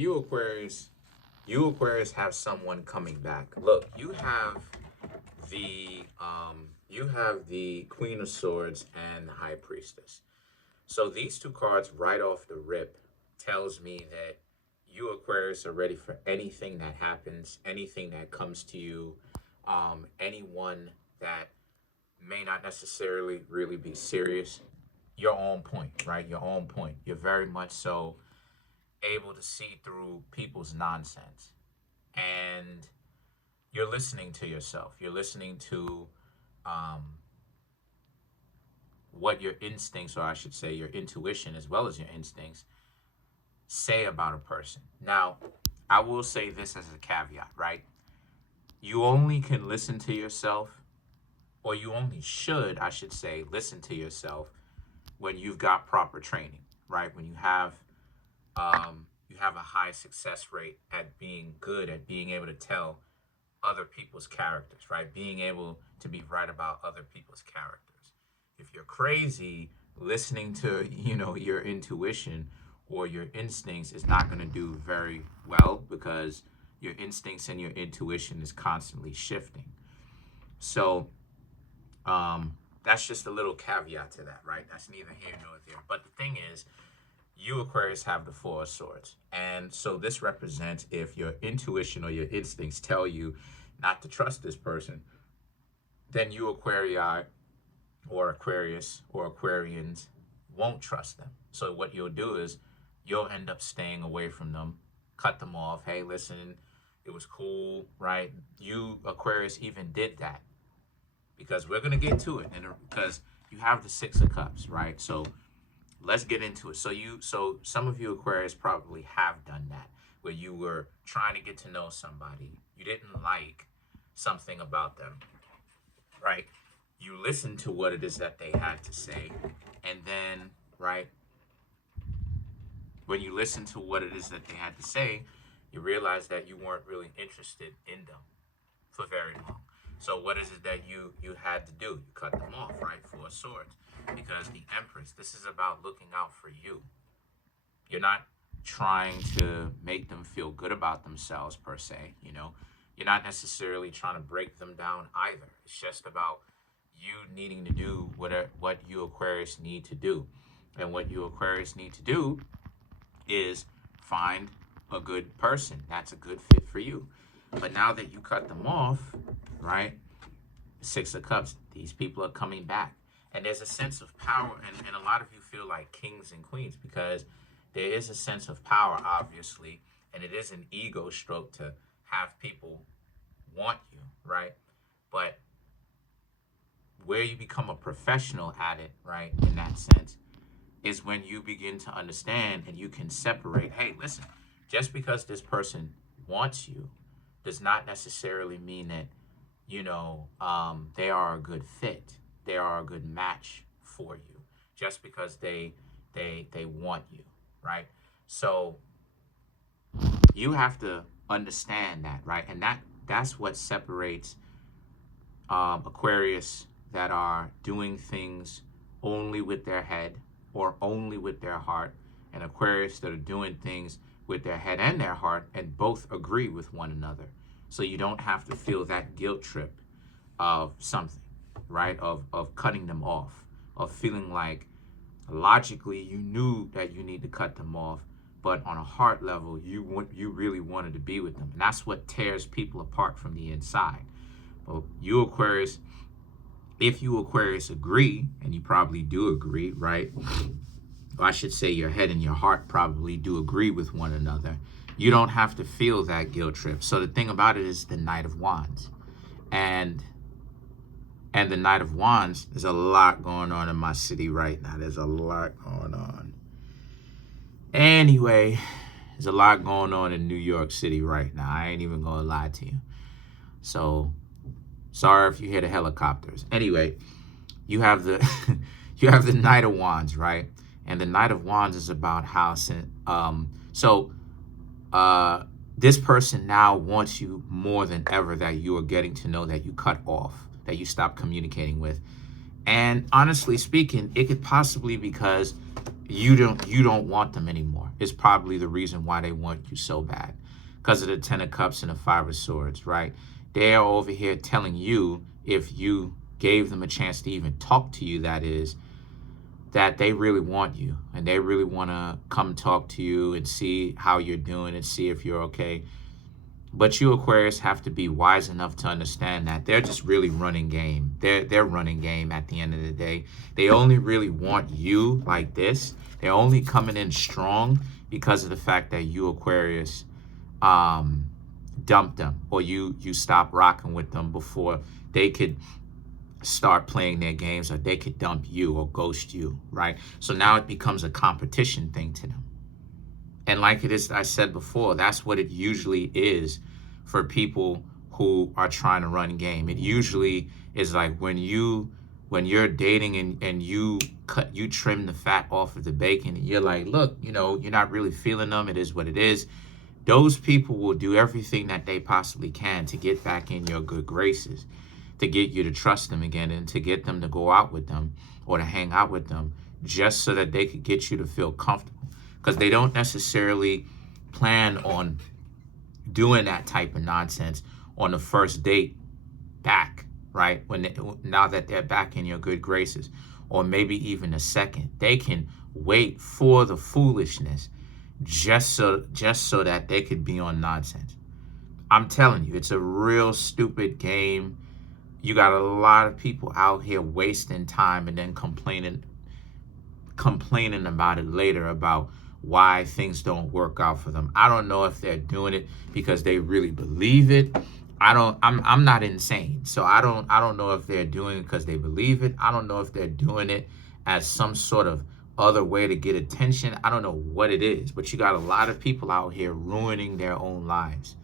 You Aquarius have someone coming back. Look, the you have the Queen of Swords and the High Priestess. So these two cards right off the rip tells me that you Aquarius are ready for anything that happens, anything that comes to you, anyone that may not necessarily really be serious. You're on point, right? You're on point. You're very much so able to see through people's nonsense. And you're listening to yourself. You're listening to um, what your instincts, or I should say your intuition as well as your instincts, say about a person. Now, I will say this as a caveat, right? You only can listen to yourself, or you only should, I should say, listen to yourself when you've got proper training, right? When you have a high success rate at being good at being able to tell other people's characters, right? Being able to be right about other people's characters. If you're crazy, listening to, your intuition or your instincts is not going to do very well because your instincts and your intuition is constantly shifting. So, that's just a little caveat to that, right? That's neither here nor there. But the thing is, you Aquarius have the Four of Swords. And so this represents if your intuition or your instincts tell you not to trust this person, then you Aquarii or Aquarius or Aquarians won't trust them. So what you'll do is you'll end up staying away from them, cut them off. Hey, listen, it was cool, right? You Aquarius even did that because we're going to get to it. And because you have the Six of Cups, right? So let's get into it. So some of you Aquarius probably have done that, where you were trying to get to know somebody. You didn't like something about them, right? You listened to what it is that they had to say, and then, right, when you listen to what it is that they had to say, you realize that you weren't really interested in them for very long. So what is it that you had to do? You cut them off, right? Four of Swords. Because the Empress, this is about looking out for you. You're not trying to make them feel good about themselves per se, You're not necessarily trying to break them down either. It's just about you needing to do what you Aquarius need to do. And what you Aquarius need to do is find a good person that's a good fit for you. But now that you cut them off, right? Six of Cups, these people are coming back. And there's a sense of power, and a lot of you feel like kings and queens because there is a sense of power, obviously, and it is an ego stroke to have people want you, right? But where you become a professional at it, right, in that sense, is when you begin to understand and you can separate, hey, listen, just because this person wants you does not necessarily mean that, they are a good fit. They are a good match for you just because they want you, right? So you have to understand that, right? And that's what separates Aquarius that are doing things only with their head or only with their heart, and Aquarius that are doing things with their head and their heart and both agree with one another. So you don't have to feel that guilt trip of something, right? Of cutting them off, of feeling like logically you knew that you need to cut them off, but on a heart level, you really wanted to be with them. And that's what tears people apart from the inside. Well, you Aquarius, if you Aquarius agree, and you probably do agree, right? Or I should say your head and your heart probably do agree with one another. You don't have to feel that guilt trip. So the thing about it is the Knight of Wands. And the Knight of Wands, there's a lot going on in my city right now. There's a lot going on. Anyway, there's a lot going on in New York City right now. I ain't even gonna lie to you. So sorry if you hear the helicopters. Anyway, you have the you have the Knight of Wands, right? And the Knight of Wands is about how this person now wants you more than ever, that you are getting to know, that you cut off, that you stop communicating with. And honestly speaking, it could possibly because you don't want them anymore. It's probably the reason why they want you so bad, because of the Ten of Cups and the Five of Swords, right? They are over here telling you, if you gave them a chance to even talk to you, that is, that they really want you and they really want to come talk to you and see how you're doing and see if you're okay. But you, Aquarius, have to be wise enough to understand that they're just really running game. They're running game at the end of the day. They only really want you like this. They're only coming in strong because of the fact that you, Aquarius, dumped them, or you stopped rocking with them before they could start playing their games, or they could dump you or ghost you, right? So now it becomes a competition thing to them. And like it is, I said before, that's what it usually is for people who are trying to run game. It usually is like when you're dating and you trim the fat off of the bacon, and you're like, look, you're not really feeling them. It is what it is. Those people will do everything that they possibly can to get back in your good graces, to get you to trust them again, and to get them to go out with them or to hang out with them, just so that they could get you to feel comfortable. Because they don't necessarily plan on doing that type of nonsense on the first date back, right? Now that they're back in your good graces, or maybe even a second. They can wait for the foolishness just so that they could be on nonsense. I'm telling you, it's a real stupid game. You got a lot of people out here wasting time and then complaining about it later, about why things don't work out for them. I don't know if they're doing it because they really believe it. I'm not insane. So I don't know if they're doing it because they believe it. I don't know if they're doing it as some sort of other way to get attention. I don't know what it is, but you got a lot of people out here ruining their own lives.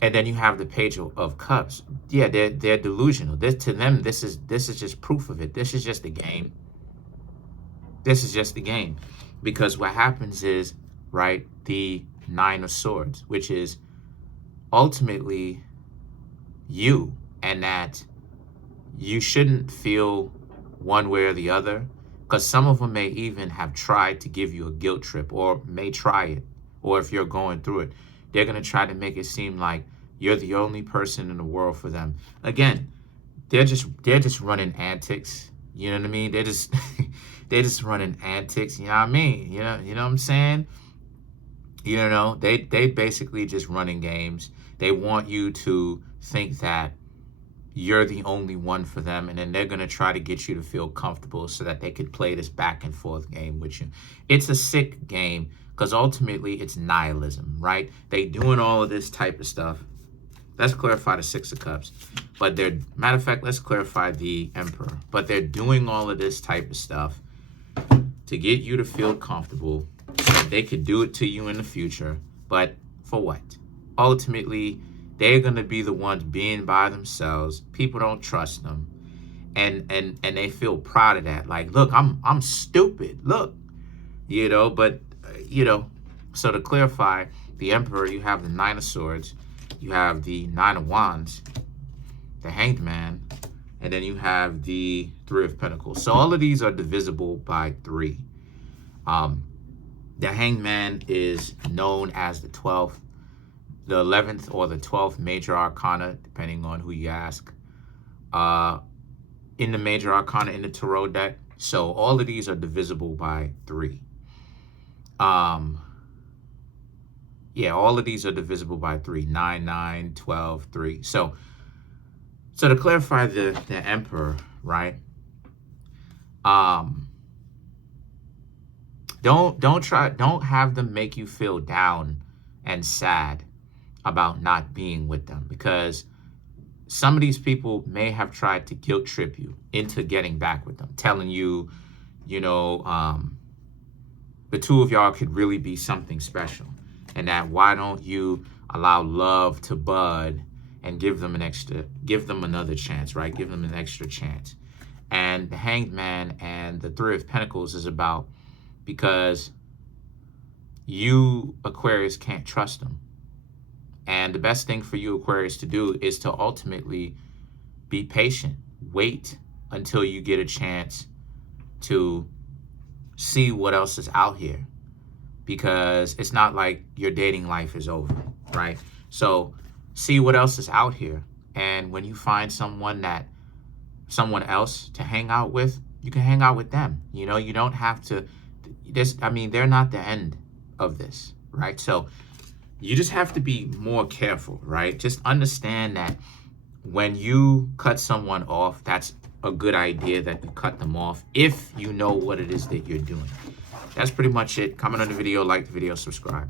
And then you have the Page of Cups. Yeah, they're delusional. To them, this is just proof of it. This is just a game. This is just a game. Because what happens is, right, the Nine of Swords, which is ultimately you, and that you shouldn't feel one way or the other, because some of them may even have tried to give you a guilt trip, or may try it, or if you're going through it, they're going to try to make it seem like you're the only person in the world for them. Again, they're just running antics. You know what I mean? They're just running antics. You know what I mean? You know what I'm saying? They basically just running games. They want you to think that you're the only one for them, and then they're going to try to get you to feel comfortable so that they could play this back and forth game with you. It's a sick game because ultimately it's nihilism, right? They doing all of this type of stuff. Let's clarify the Six of Cups. But matter of fact, let's clarify the Emperor. But they're doing all of this type of stuff to get you to feel comfortable. They could do it to you in the future. But for what? Ultimately, they're going to be the ones being by themselves. People don't trust them. And they feel proud of that. Like, look, I'm stupid. Look. But so to clarify, the Emperor, you have the Nine of Swords. You have the Nine of Wands, the Hanged Man, and then you have the Three of Pentacles. So all of these are divisible by 3. The Hanged Man is known as the 12th, the 11th, or the 12th major arcana, depending on who you ask, in the major arcana in the tarot deck. So all of these are divisible by 3. Yeah, all of these are divisible by 3. 9, 9, 12, 3. So to clarify the Emperor, right? Don't have them make you feel down and sad about not being with them, because some of these people may have tried to guilt trip you into getting back with them, telling you, the two of y'all could really be something special. And that why don't you allow love to bud and give them another chance, right? Give them an extra chance. And the Hanged Man and the Three of Pentacles is about, because you, Aquarius, can't trust them. And the best thing for you, Aquarius, to do is to ultimately be patient. Wait until you get a chance to see what else is out here, because it's not like your dating life is over, right? So see what else is out here. And when you find someone else to hang out with, you can hang out with them. You know, you don't have to, they're not the end of this, right? So you just have to be more careful, right? Just understand that when you cut someone off, that's a good idea that you cut them off if you know what it is that you're doing. That's pretty much it. Comment on the video, like the video, subscribe.